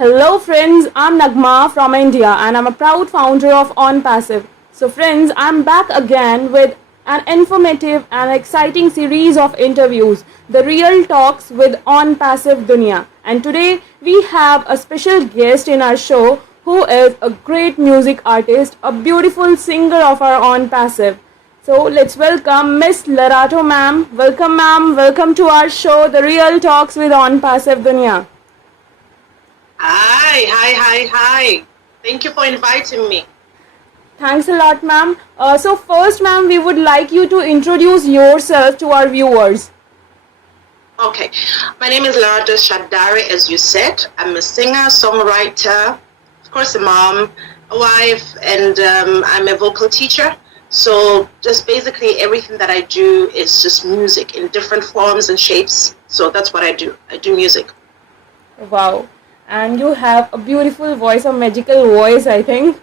Hello friends, I'm Nagma from India and I'm a proud founder of ONPASSIVE. So friends, I'm back again with an informative and exciting series of interviews, the real talks with ONPASSIVE Dunya. And today we have a special guest in our show who is a great music artist, a beautiful singer of our ONPASSIVE. So let's welcome Miss LERATO ma'am. Welcome ma'am, welcome to our show, the real talks with ONPASSIVE Dunya. Hi. Thank you for inviting me. Thanks a lot, ma'am. So first, ma'am, we would like you to introduce yourself to our viewers. Okay, my name is LERATO SHADARETHE, as you said. I'm a singer, songwriter, of course a mom, a wife, and I'm a vocal teacher. So just basically everything that I do is just music in different forms and shapes. So that's what I do. I do music. Wow. And you have a beautiful voice, a magical voice, I think.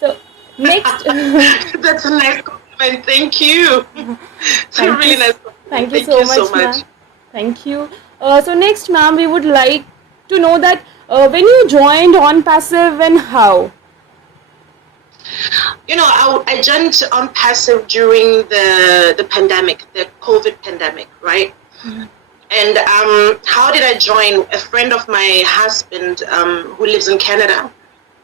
So next, That's a nice compliment. Thank you. It's a really nice compliment. Thank you so much, ma'am. Thank you. So next, ma'am, we would like to know that when you joined ONPASSIVE and how. You know, I joined ONPASSIVE during the pandemic, the COVID pandemic, right? Mm-hmm. And how did I join? A friend of my husband who lives in Canada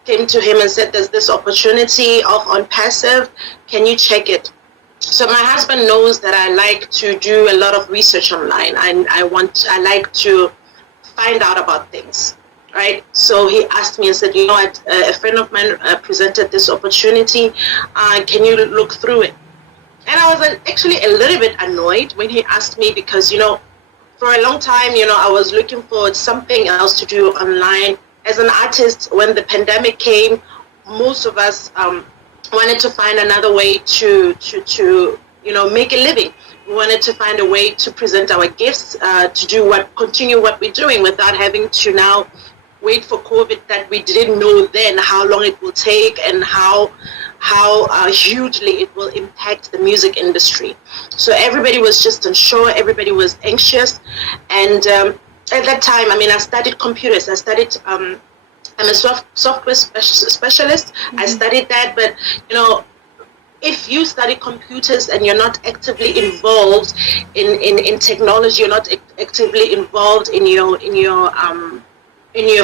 came to him and said, there's this opportunity of ONPASSIVE. Can you check it? So my husband knows that I like to do a lot of research online. I like to find out about things, right? So he asked me and said, you know what, a friend of mine presented this opportunity. Can you look through it? And I was actually a little bit annoyed when he asked me because, you know, for a long time, you know, I was looking for something else to do online. As an artist, when the pandemic came, most of us wanted to find another way to you know, make a living. We wanted to find a way to present our gifts, to continue what we're doing without having to now wait for COVID that we didn't know then how long it will take and how hugely it will impact the music industry. So everybody was just unsure, everybody was anxious. And at that time, I mean, I studied computers. I'm a software specialist. Mm-hmm. I studied that, but, you know, if you study computers and you're not actively involved in technology, you're not actively involved in your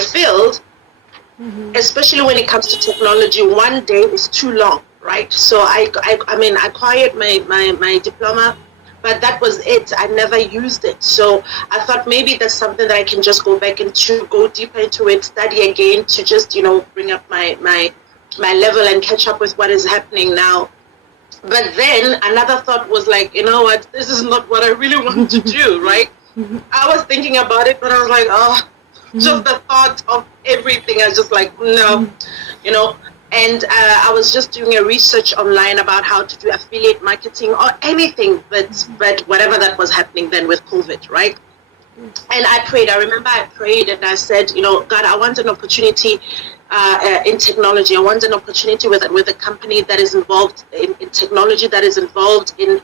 field, mm-hmm. especially when it comes to technology, one day is too long, right? So I mean, I acquired my diploma, but that was it. I never used it. So I thought maybe that's something that I can just go back into, go deeper into it, study again to just, you know, bring up my level and catch up with what is happening now. But then another thought was like, you know what, this is not what I really want to do, right? I was thinking about it, but I was like, oh, just the thought of everything, I was just like, no, you know. And I was just doing a research online about how to do affiliate marketing or anything, but whatever that was happening then with COVID, right? And I prayed. I remember I prayed and I said, you know, God, I want an opportunity in technology. I want an opportunity with a company that is involved in technology, that is involved in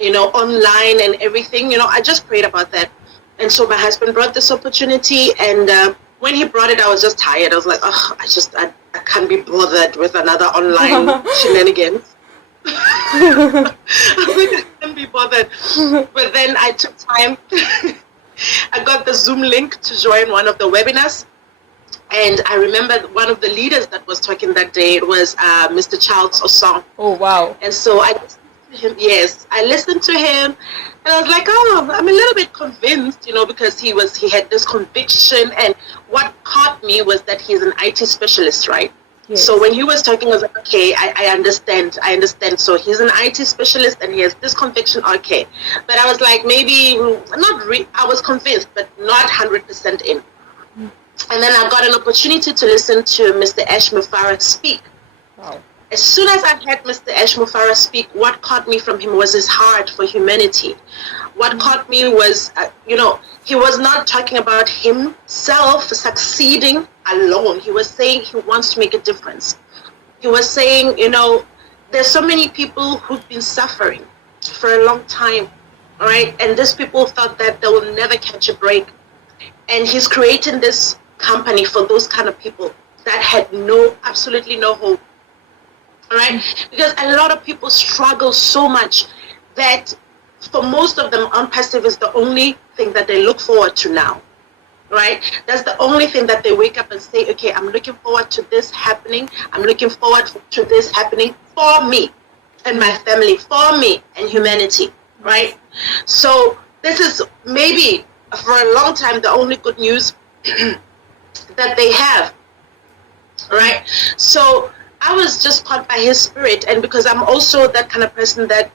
you know, online and everything. You know, I just prayed about that. And so my husband brought this opportunity, and when he brought it, I was just tired. I was like, oh, I can't be bothered with another online shenanigans. I can't be bothered. But then I took time. I got the Zoom link to join one of the webinars. And I remember one of the leaders that was talking that day, it was Mr. Charles Osong. Oh, wow. And so I listened to him, yes, I listened to him. And I was like, oh, I'm a little bit convinced, you know, because he had this conviction. And what caught me was that he's an IT specialist, right? Yes. So when he was talking, I was like, okay, I understand. So he's an IT specialist and he has this conviction, okay. But I was like, maybe, I was convinced, but not 100% in. And then I got an opportunity to listen to Mr. Ash Mufareh speak. Wow. As soon as I heard Mr. Ash Mufareh speak, what caught me from him was his heart for humanity. What caught me was, you know, he was not talking about himself succeeding alone. He was saying he wants to make a difference. He was saying, you know, there's so many people who've been suffering for a long time, all right? And these people thought that they will never catch a break. And he's creating this company for those kind of people that had absolutely no hope. All right? Because a lot of people struggle so much that for most of them, ONPASSIVE is the only thing that they look forward to now. Right? That's the only thing that they wake up and say, okay, I'm looking forward to this happening. I'm looking forward to this happening for me and my family, for me and humanity. Right? So this is maybe for a long time the only good news that they have. Right? So I was just caught by his spirit, and because I'm also that kind of person that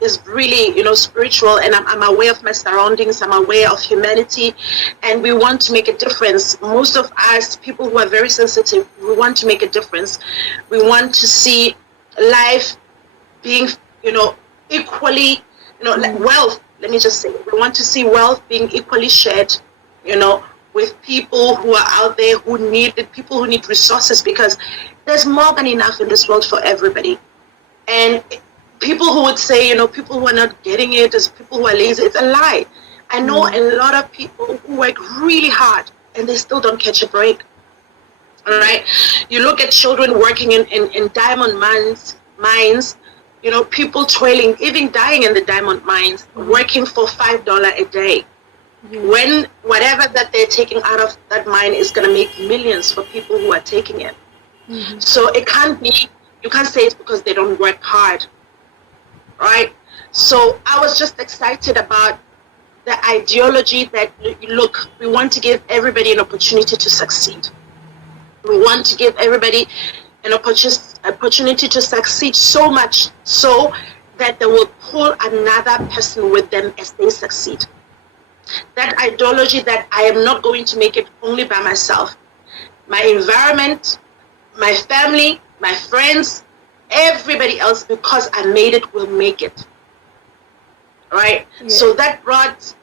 is really, spiritual, and I'm aware of my surroundings, I'm aware of humanity, and we want to make a difference. Most of us, people who are very sensitive, we want to make a difference. We want to see life being, equally, like wealth. Let me just say, we want to see wealth being equally shared, with people who are out there who need it, people who need resources, because there's more than enough in this world for everybody. And people who would say, people who are not getting it is people who are lazy, it's a lie. I know a lot of people who work really hard and they still don't catch a break. All right? You look at children working in diamond mines, people toiling, even dying in the diamond mines, working for $5 a day. When whatever that they're taking out of that mine is going to make millions for people who are taking it. So it can't be, you can't say it's because they don't work hard, right? So I was just excited about the ideology that, look, we want to give everybody an opportunity to succeed. We want to give everybody an opportunity to succeed, so much so that they will pull another person with them as they succeed. That ideology that I am not going to make it only by myself. My environment, my family, my friends, everybody else, because I made it, will make it. Right? Yeah. So that brought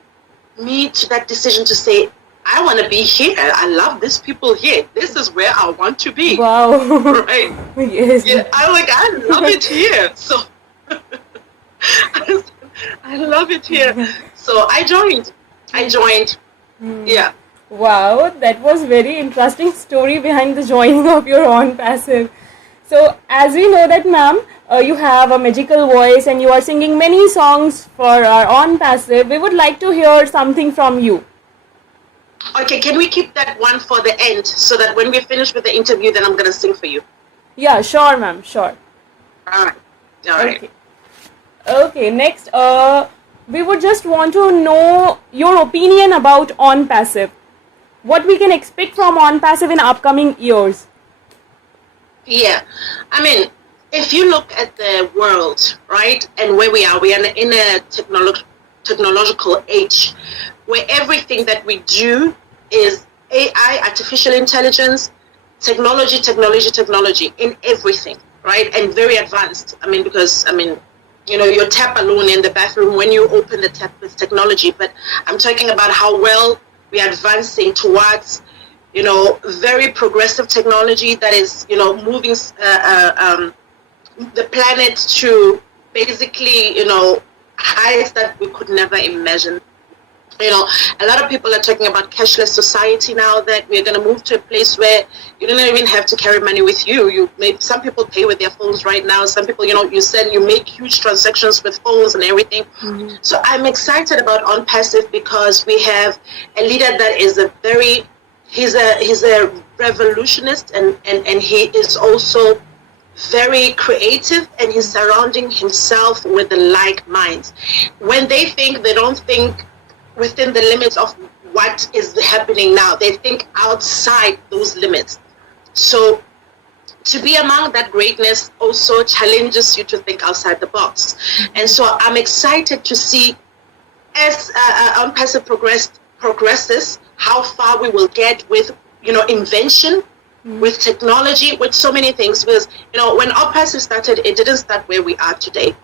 me to that decision to say, I want to be here. I love these people here. This is where I want to be. Wow. Right? Yes. Yeah, I love it here. So I love it here. So I joined. Yeah. Wow, that was very interesting story behind the joining of your ONPASSIVE. So as we know that, ma'am, you have a magical voice and you are singing many songs for our ONPASSIVE. We would like to hear something from you. Okay, can we keep that one for the end so that when we finish with the interview, then I'm going to sing for you? Yeah, sure, ma'am, sure. All right. Okay, next, we would just want to know your opinion about ONPASSIVE. What we can expect from ONPASSIVE in upcoming years? Yeah, I mean, if you look at the world, right, and where we are in a technological age where everything that we do is AI, artificial intelligence, technology in everything, right, and very advanced. I mean, because, your tap alone in the bathroom, when you open the tap, it's technology, but I'm talking about how well we are advancing towards, very progressive technology that is, moving the planet to basically, heights that we could never imagine. A lot of people are talking about cashless society now, that we're going to move to a place where you don't even have to carry money with you. Some people pay with their phones right now. Some people, you make huge transactions with phones and everything. Mm-hmm. So I'm excited about ONPASSIVE because we have a leader that is he's a revolutionist, and he is also very creative, and he's surrounding himself with the like minds. When they think, they don't think within the limits of what is happening now. They think outside those limits. So to be among that greatness also challenges you to think outside the box. And so I'm excited to see, as ONPASSIVE progresses, how far we will get with, invention, with technology, with so many things. Because, when ONPASSIVE started, it didn't start where we are today.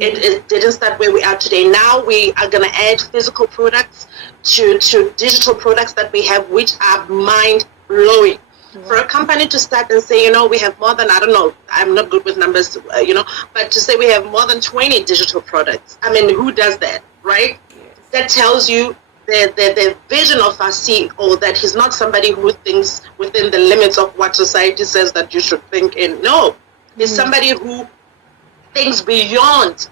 It didn't start where we are today. Now we are going to add physical products to digital products that we have, which are mind-blowing. Yeah. For a company to start and say, we have more than, I don't know, I'm not good with numbers, but to say we have more than 20 digital products. I mean, who does that, right? Yes. That tells you the vision of our CEO, that he's not somebody who thinks within the limits of what society says that you should think in. No, he's somebody who thinks beyond,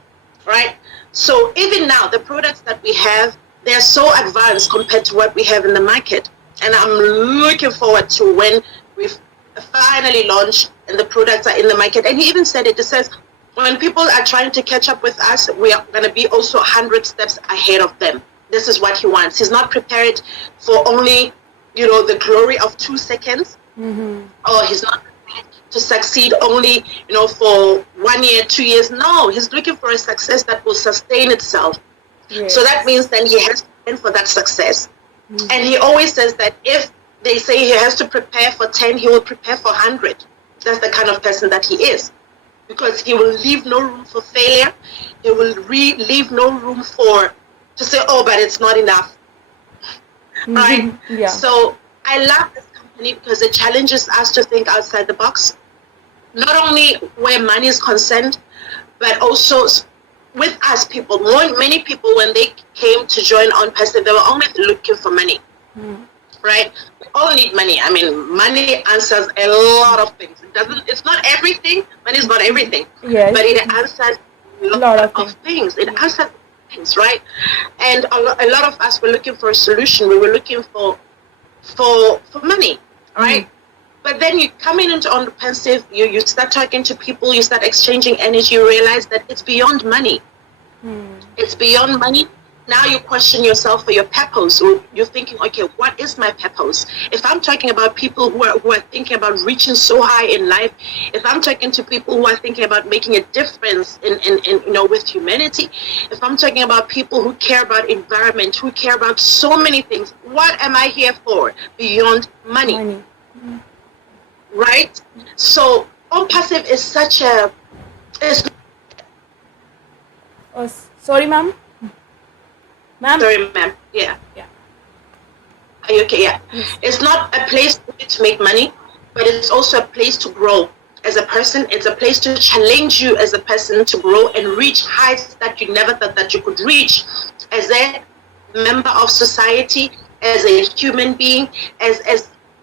right? So even now, the products that we have, they're so advanced compared to what we have in the market. And I'm looking forward to when we've finally launched and the products are in the market. And he even said it, says, when people are trying to catch up with us, we are going to be also 100 steps ahead of them. This is what he wants. He's not prepared for only, the glory of 2 seconds, or he's not prepared to succeed only, for 1 year, 2 years. No, he's looking for a success that will sustain itself. Yes. So that means then he has to plan for that success. And he always says that if they say he has to prepare for 10, he will prepare for 100. That's the kind of person that he is. Because he will leave no room for failure. He will leave no room to say, oh, but it's not enough. Right? Yeah. So I love this company because it challenges us to think outside the box. Not only where money is concerned, but also with us people. Many people, when they came to join ONPASSIVE, they were only looking for money. Right? We all need money. I mean, money answers a lot of things. It's not everything. Money is not everything. Yes. But it answers a lot of things. It answers things, right? And a lot of us were looking for a solution. We were looking for money, right? But then you come into ONPASSIVE, you start talking to people, you start exchanging energy, you realize that it's beyond money. It's beyond money. Now you question yourself for your purpose. So you're thinking, okay, what is my purpose? If I'm talking about people who are thinking about reaching so high in life, if I'm talking to people who are thinking about making a difference in with humanity, if I'm talking about people who care about environment, who care about so many things, what am I here for beyond money? Right? So ONPASSIVE is such a... Sorry, ma'am. Sorry, ma'am. Yeah. Are you okay? Yeah. Yes. It's not a place to make money, but it's also a place to grow as a person. It's a place to challenge you as a person to grow and reach heights that you never thought that you could reach as a member of society, as a human being, as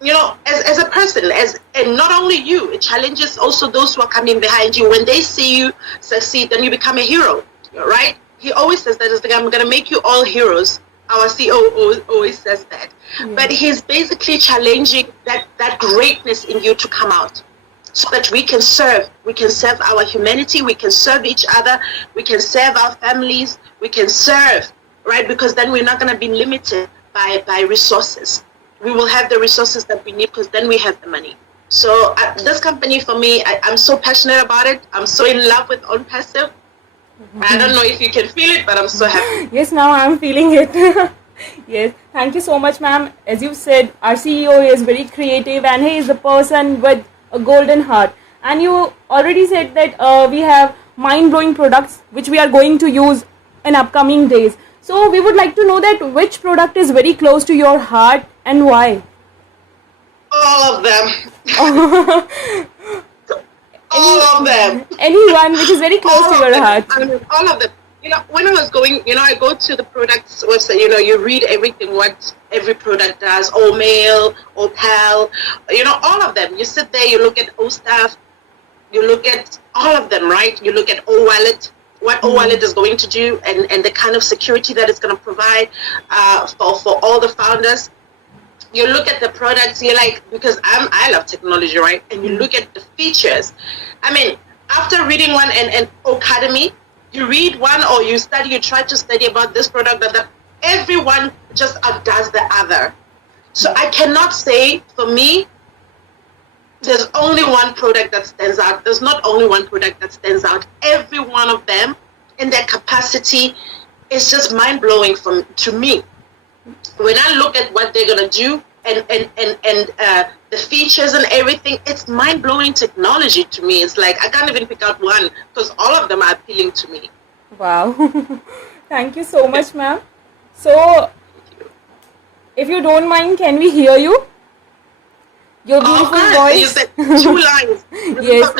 a person, and not only you, it challenges also those who are coming behind you. When they see you succeed, then you become a hero, right? He always says that, I'm going to make you all heroes. Our CEO always says that. But he's basically challenging that greatness in you to come out so that we can serve. We can serve our humanity. We can serve each other. We can serve our families. We can serve, right? Because then we're not going to be limited by resources. We will have the resources that we need because then we have the money. So this company, for me, I'm so passionate about it. I'm so in love with ONPASSIVE. I don't know if you can feel it, but I'm so happy. Yes, now I'm feeling it. Yes, thank you so much, ma'am. As you said, our CEO is very creative and he is a person with a golden heart. And you already said that we have mind-blowing products which we are going to use in upcoming days. So we would like to know that which product is very close to your heart and why? All of them. All of them. Anyone which is very close to your heart. All of them. When I was going, I go to the products website, you read everything, what every product does, Mail, Opal, all of them. You sit there, you look at OStaff, you look at all of them, right? You look at OWallet, what OWallet is going to do and the kind of security that it's going to provide for all the founders. You look at the products, you're like, because I love technology, right? And you look at the features. I mean, after reading one and Academy, you read one or you try to study about this product, that everyone just does the other. So I cannot say, for me, there's only one product that stands out. There's not only one product that stands out. Every one of them in their capacity is just mind-blowing to me. When I look at what they're going to do and the features and everything, it's mind-blowing technology to me. It's like I can't even pick out one because all of them are appealing to me. Wow. Thank you so much, ma'am. So, if you don't mind, can we hear you? Your beautiful voice. You said 2 lines. Yes.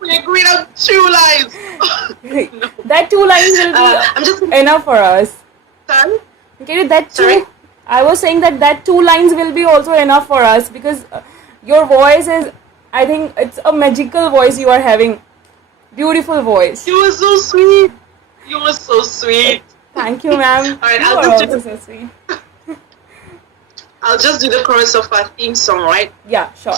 We agreed on 2 lines. No. That 2 lines will be enough for us. Sorry? Okay, that Sorry? too. I was saying that 2 lines will be also enough for us because your voice is, I think it's a magical voice you are having. Beautiful voice. You were so sweet. You were so sweet. Thank you, ma'am. All right, You are also so sweet. I'll just do the chorus of our theme song, right? Yeah, sure.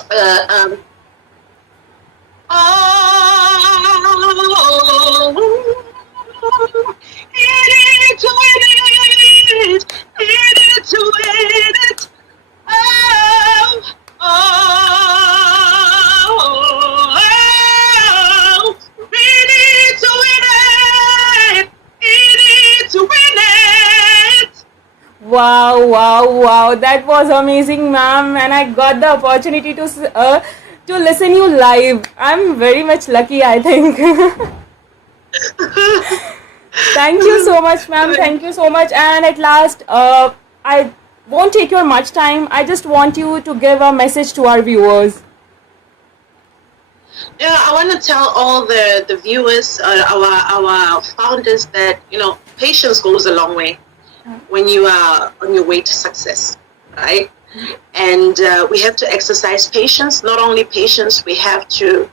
Wow, wow, wow. That was amazing, ma'am. And I got the opportunity to listen you live. I'm very much lucky, I think. Thank you so much, ma'am. Thank you so much. And at last, I won't take your much time. I just want you to give a message to our viewers. Yeah, I want to tell all the viewers, our founders that, patience goes a long way when you are on your way to success, right? And we have to exercise patience. Not only patience, we have to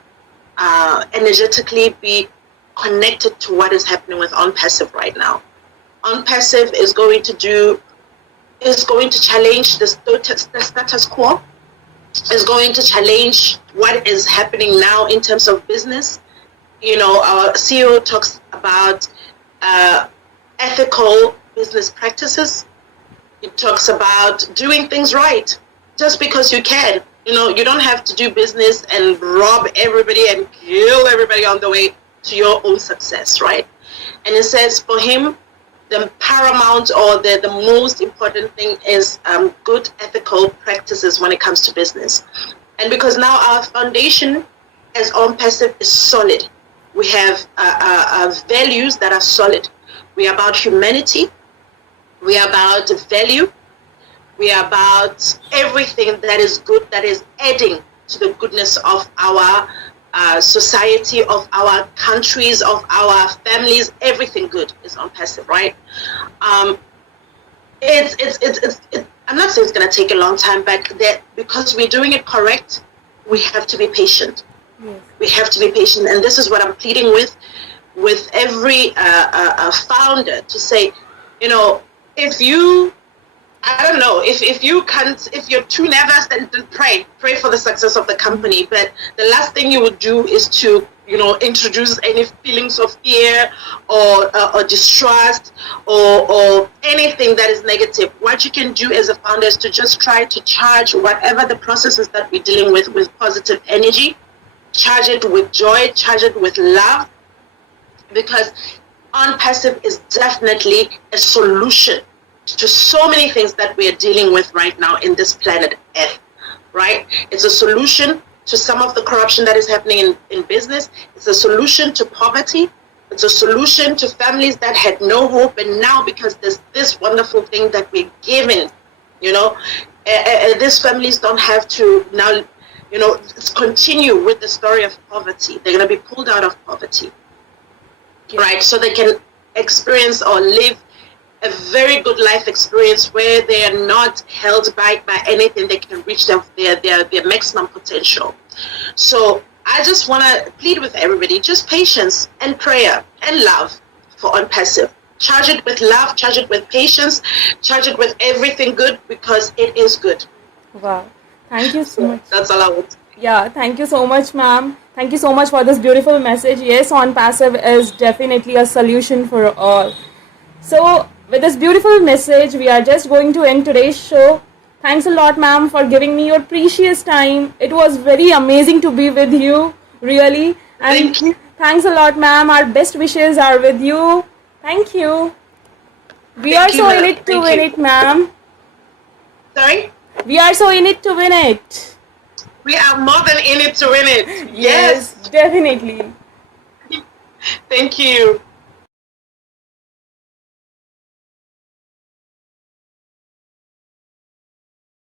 energetically be connected to what is happening with ONPASSIVE right now. ONPASSIVE is going to challenge the status quo, is going to challenge what is happening now in terms of business. Our CEO talks about ethical business practices. It talks about doing things right just because you can. You don't have to do business and rob everybody and kill everybody on the way to your own success, right? And it says for him, the paramount or the most important thing is good ethical practices when it comes to business. And because now our foundation as ONPASSIVE is solid, we have values that are solid. We are about humanity, we are about value, we are about everything that is good, that is adding to the goodness of our society, of our countries, of our families. Everything good is ONPASSIVE, right? It's I'm not saying it's going to take a long time, but that because we're doing it correct, we have to be patient. Yes. We have to be patient, and this is what I'm pleading with every founder to say, if you, I don't know, if you're too nervous, then pray for the success of the company. But the last thing you would do is to, introduce any feelings of fear or distrust or anything that is negative. What you can do as a founder is to just try to charge whatever the processes that we're dealing with positive energy, charge it with joy, charge it with love, because ONPASSIVE is definitely a solution to so many things that we are dealing with right now in this planet Earth, right? It's a solution to some of the corruption that is happening in business. It's a solution to poverty. It's a solution to families that had no hope, and now because there's this wonderful thing that we're given, these families don't have to now, continue with the story of poverty. They're going to be pulled out of poverty, right? So they can experience or live a very good life experience where they are not held back by anything. They can reach their maximum potential. So I just want to plead with everybody, just patience and prayer and love for ONPASSIVE. Charge it with love, charge it with patience, charge it with everything good, because it is good. Wow. Thank you so much. That's all I want. Yeah, thank you so much, ma'am. Thank you so much for this beautiful message. Yes, ONPASSIVE is definitely a solution for all. So, with this beautiful message, we are just going to end today's show. Thanks a lot, ma'am, for giving me your precious time. It was very amazing to be with you, really. And Thank you. Thanks a lot, ma'am. Our best wishes are with you. Thank you. We are so in it to win it, ma'am. Sorry? We are so in it to win it. We are more than in it to win it. Yes, definitely. Thank you.